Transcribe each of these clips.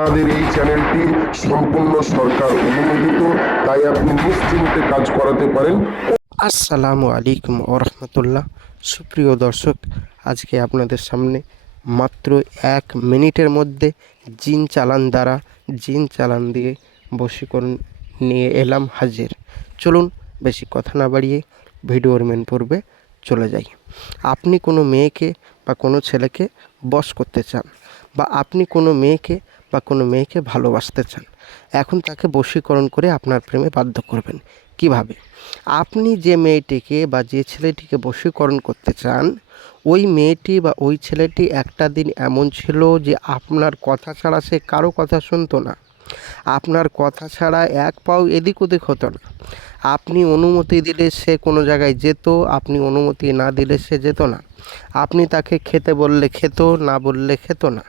আমাদের এই চ্যানেলটি সম্পূর্ণ সরকার অনুমোদিত, তাই আপনি নিশ্চিন্তে কাজ করাতে পারেন। আসসালামু আলাইকুম ওরহমতুল্লাহ। সুপ্রিয় দর্শক, আজকে আপনাদের সামনে মাত্র 1 মিনিটের মধ্যে জিন চালান দিয়ে বশীকরণ নিয়ে এলাম হাজির। চলুন বেশি কথা না বাড়িয়ে ভিডিওর মেন পর্বে চলে যাই। আপনি কোনো মেয়েকে বা কোনো ছেলেকে বশ করতে চান, বা আপনি কোনো মেয়েকে ভালোবাসতে চান। এখন তাকে বশীকরণ করে আপনার প্রেমে বাধ্য করবেন কিভাবে? আপনি যে মেয়েটিকে বা যে ছেলেটিকে বশীকরণ করতে চান, ওই মেয়েটি বা ওই ছেলেটি একটা দিন এমন ছিল যে আপনার কথা ছাড়া সে কারো কথা শুনতো না। আপনার কথা ছাড়া এক পাও এদিক ওদিক হতো না। আপনি অনুমতি দিলে সে কোনো জায়গায় যেত, আপনি অনুমতি না দিলে সে যেত না। আপনি তাকে খেতে বললে খেত, না বললে খেত না।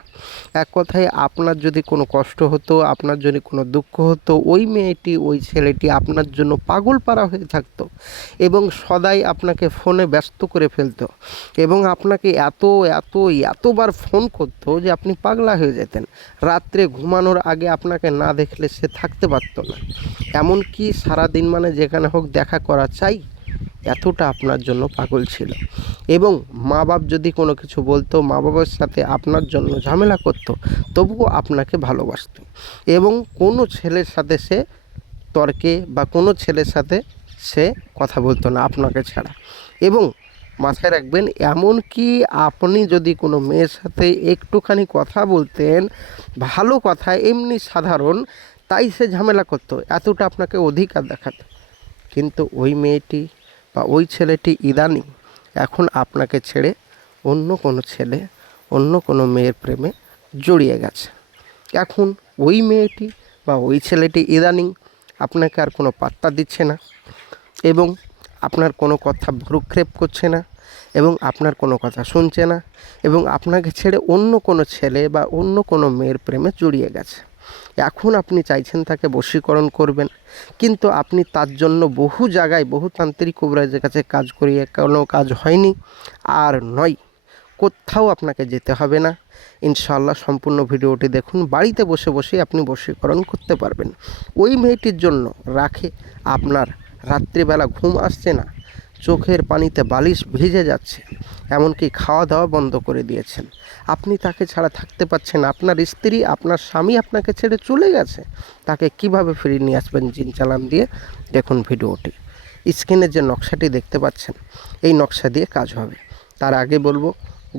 এক কথায় আপনার যদি কোনো কষ্ট হতো, আপনার যদি কোনো দুঃখ হতো, ওই মেয়েটি ওই ছেলেটি আপনার জন্য পাগলপারা হয়ে থাকতো এবং সদাই আপনাকে ফোনে ব্যস্ত করে ফেলতো এবং আপনাকে এতবার ফোন করতো যে আপনি পাগলা হয়ে যেতেন। রাত্রে ঘুমানোর আগে আপনাকে না দেখলে সে থাকতে পারতো না। এমনকি সারাদিন মানে যেখানে হোক দেখা করা চাই, এতটা আপনার জন্য পাগল ছিল। এবং মা বাপ যদি কোনো কিছু বলতো, মা বাবার সাথে আপনার জন্য ঝামেলা করতো, তবুও আপনাকে ভালোবাসতো। এবং কোনো ছেলের সাথে সে তর্কে বা কোনো ছেলের সাথে সে কথা বলতো না আপনাকে ছাড়া। এবং মাথায় রাখবেন, এমনকি আপনি যদি কোনো মেয়ের সাথে একটুখানি কথা বলতেন, ভালো কথা এমনি সাধারণ, তাই সে ঝামেলা করতো, এতটা আপনাকে অধিকার দেখাতো। কিন্তু ওই মেয়েটি বা ওই ছেলেটি ইদানিং এখন আপনাকে ছেড়ে অন্য কোনো ছেলে, অন্য কোনো মেয়ের প্রেমে জড়িয়ে গেছে। এখন ওই মেয়েটি বা ওই ছেলেটি ইদানিং আপনাকে আর কোনো পাত্তা দিচ্ছে না এবং আপনার কোনো কথা ভ্রুক্ষেপ করছে না এবং আপনার কোনো কথা শুনছে না এবং আপনাকে ছেড়ে অন্য কোনো ছেলে বা অন্য কোনো মেয়ের প্রেমে জড়িয়ে গেছে। এখন আপনি চাইছেন তাকে বশীকরণ করবেন, কিন্তু আপনি তার জন্য বহু জায়গায় বহু তান্ত্রিক কবিরাজের কাছে কাজ করিয়ে কোনো কাজ হয়নি। আর নয়, কোথাও আপনাকে যেতে হবে না। ইনশাআল্লাহ সম্পূর্ণ ভিডিওটি দেখুন, বাড়িতে বসে বসেই আপনি বশীকরণ করতে পারবেন। ওই মেয়েটির জন্য আপনার রাত্রিবেলা ঘুম আসছে না, চোখের পানিতে বালিশ ভিজে যাচ্ছে, এমনকি খাওয়া দাওয়া বন্ধ করে দিয়েছেন। আপনি তাকে ছাড়া থাকতে পারছেন না, আপনার স্ত্রী, আপনার স্বামী আপনাকে ছেড়ে চলে গেছে। তাকে কিভাবে ফিরিয়ে নিয়ে আসবেন জিন চালান দিয়ে? দেখুন ভিডিওটি। স্ক্রিনে যে নকশাটি দেখতে পাচ্ছেন, এই নকশা দিয়ে কাজ হবে। তার আগে বলবো,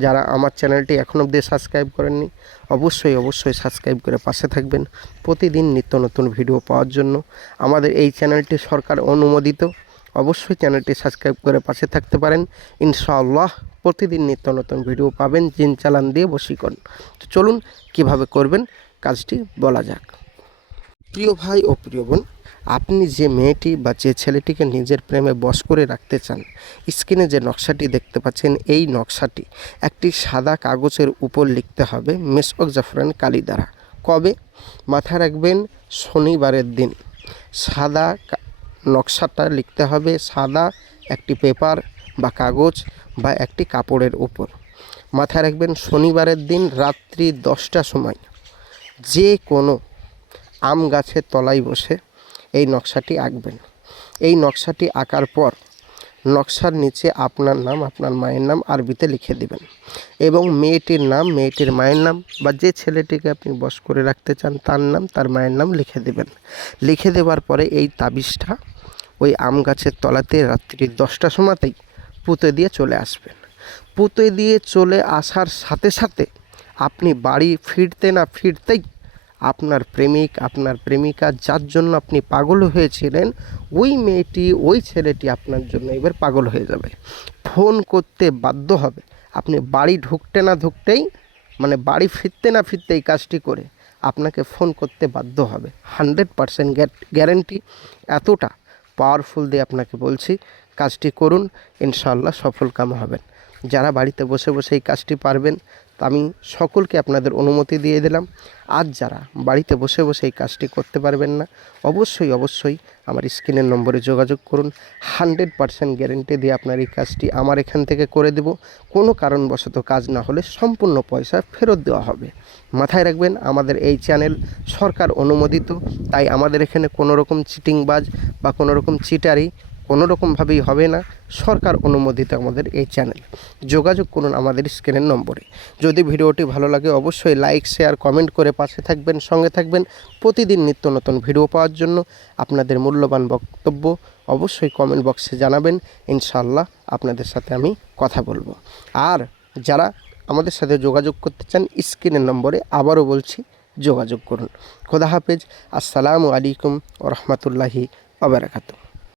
যারা আমার চ্যানেলটি এখনও অবধি সাবস্ক্রাইব করেননি, অবশ্যই সাবস্ক্রাইব করে পাশে থাকবেন প্রতিদিন নিত্য নতুন ভিডিও পাওয়ার জন্য। আমাদের এই চ্যানেলটি সরকার অনুমোদিত, অবশ্যই চ্যানেলটি সাবস্ক্রাইব করে পাশে থাকতে পারেন। ইনশাআল্লাহ প্রতিদিন নিত্য নতুন ভিডিও পাবেন জিন চালান দিয়ে বশীকরণ। তো চলুন কিভাবে করবেন কাজটি বলা যাক। প্রিয় ভাই ও প্রিয় বোন, আপনি যে মেয়েটি বা যে ছেলেটিকে নিজের প্রেমে বশ করে রাখতে চান, স্ক্রিনে যে নকশাটি দেখতে পাচ্ছেন, এই নকশাটি একটি সাদা কাগজের উপর লিখতে হবে মেশক জাফরান কালি দ্বারা। কবে? মাথায় রাখবেন, শনিবারের দিন। সাদা নকশাটা লিখতে হবে সাদা একটি পেপার বা কাগজ বা একটি কাপড়ের উপর। মাথায় রাখবেন, শনিবারের দিন রাত্রি 10টার সময় যে কোনো আম গাছের তলায় বসে এই নকশাটি আঁকবেন। এই নকশাটি আঁকার পর নকশার নিচে আপনার নাম, আপনার মায়ের নাম আরবিতে লিখে দেবেন এবং মেয়েটির নাম, মেয়েটির মায়ের নাম বা যে ছেলেটিকে আপনি বশ করে রাখতে চান তার নাম, তার মায়ের নাম লিখে দেবেন। লিখে দেওয়ার পরে এই তাবিজটা ওই আম গাছের তলাতে রাত্রি 10টার সময়তেই পুঁতে দিয়ে চলে আসবেন। পুঁতে দিয়ে চলে আসার সাথে সাথে আপনি বাড়ি ফিরতে না ফিরতেই আপনার প্রেমিক, আপনার প্রেমিকা, যার জন্য আপনি পাগল হয়েছিলেন, ওই মেয়েটি, ওই ছেলেটি আপনার জন্য এবার পাগল হয়ে যাবে, ফোন করতে বাধ্য হবে। আপনি বাড়ি ঢুকতে না ঢুকতেই, মানে বাড়ি ফিরতে না ফিরতেই কাজটি করে আপনাকে ফোন করতে বাধ্য হবে। 100% গ্যারেন্টি, এতটা পাওয়ারফুল দিয়ে আপনাকে বলছি। কাজটি করুন, ইনশাআল্লাহ সফল কাম হবেন। যারা বাড়িতে বসে বসে এই কাজটি পারবেন তা আমি সকলকে আপনাদের অনুমতি দিয়ে দিলাম। আজ যারা বাড়িতে বসে বসে এই কাজটি করতে পারবেন না, অবশ্যই আমার স্ক্রিনের নম্বরে যোগাযোগ করুন। 100% গ্যারেন্টি দিয়ে আপনার এই কাজটি আমার এখান থেকে করে দেব। কোনো কারণবশত কাজ না হলে সম্পূর্ণ পয়সা ফেরত দেওয়া হবে। মাথায় রাখবেন, আমাদের এই চ্যানেল সরকার অনুমোদিত, তাই আমাদের এখানে কোনো রকম চিটিংবাজ বা কোনো রকম চিটারি কোনো রকমভাবেই হবে না। সরকার অনুমোদিত আমাদের এই চ্যানেল। যোগাযোগ করুন আমাদের স্ক্রিনের নম্বরে। যদি ভিডিওটি ভালো লাগে অবশ্যই লাইক, শেয়ার, কমেন্ট করে পাশে থাকবেন, সঙ্গে থাকবেন। প্রতিদিন নিত্য নতুন ভিডিও পাওয়ার জন্য আপনাদের মূল্যবান বক্তব্য অবশ্যই কমেন্ট বক্সে জানাবেন। ইনশাআল্লাহ আপনাদের সাথে আমি কথা বলবো। আর যারা আমাদের সাথে যোগাযোগ করতে চান স্ক্রিনের নম্বরে আবারও বলছি যোগাযোগ করুন। খোদা হাফেজ। আসসালামু আলাইকুম ওয়া রাহমাতুল্লাহি ওয়া বারাকাতুহু।